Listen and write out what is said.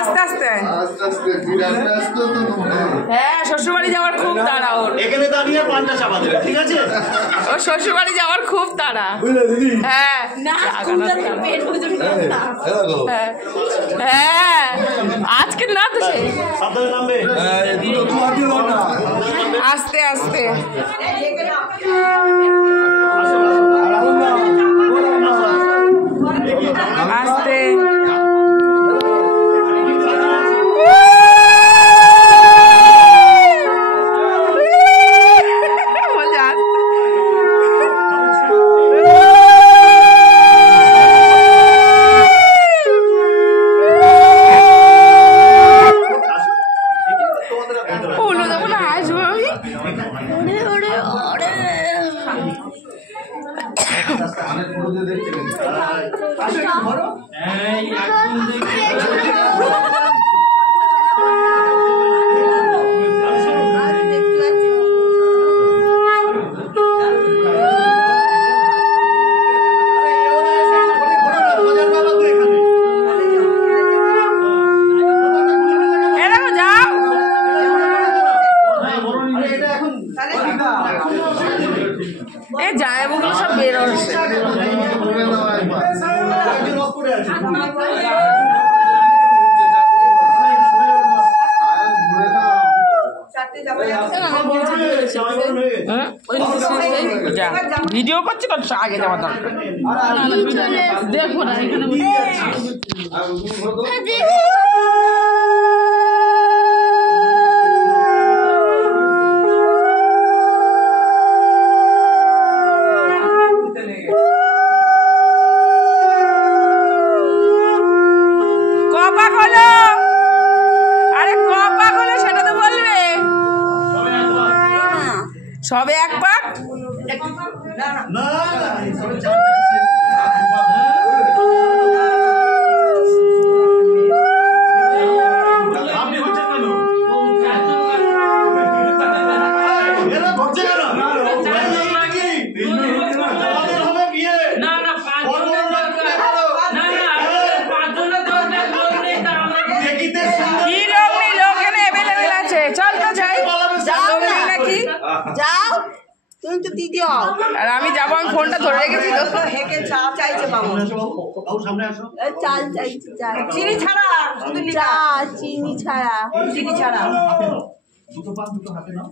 আস্তে আস্তে হ্যাঁ শ্বশুরবাড়ি যাওয়ার খুব তাড়া ওর। এখানে দাঁড়িয়ে পানটা চাপা দেবে, ঠিক আছে? ও শ্বশুরবাড়ি যাওয়ার খুব তাড়া। হ্যাঁ হ্যাঁ আজকে না তো সে সাবধানে নামবে। আস্তে আস্তে আস্তে জায়গাগুলো সব বের হচ্ছে। ভিডিও করছি তো আগে যাওয়া দরকার। দেখো না এখানে সবে এক পাক যাও তুমি তো দিদি হও আর আমি যাবো আমি ফোনটা ধরে রেখেছি তো হেঁকে চা চাইছে বাবু চাল চাইছে চিনি ছাড়া শুধু চা চিনি ছাড়া চিনি ছাড়া দুটো পান দুটো হাতে নাও।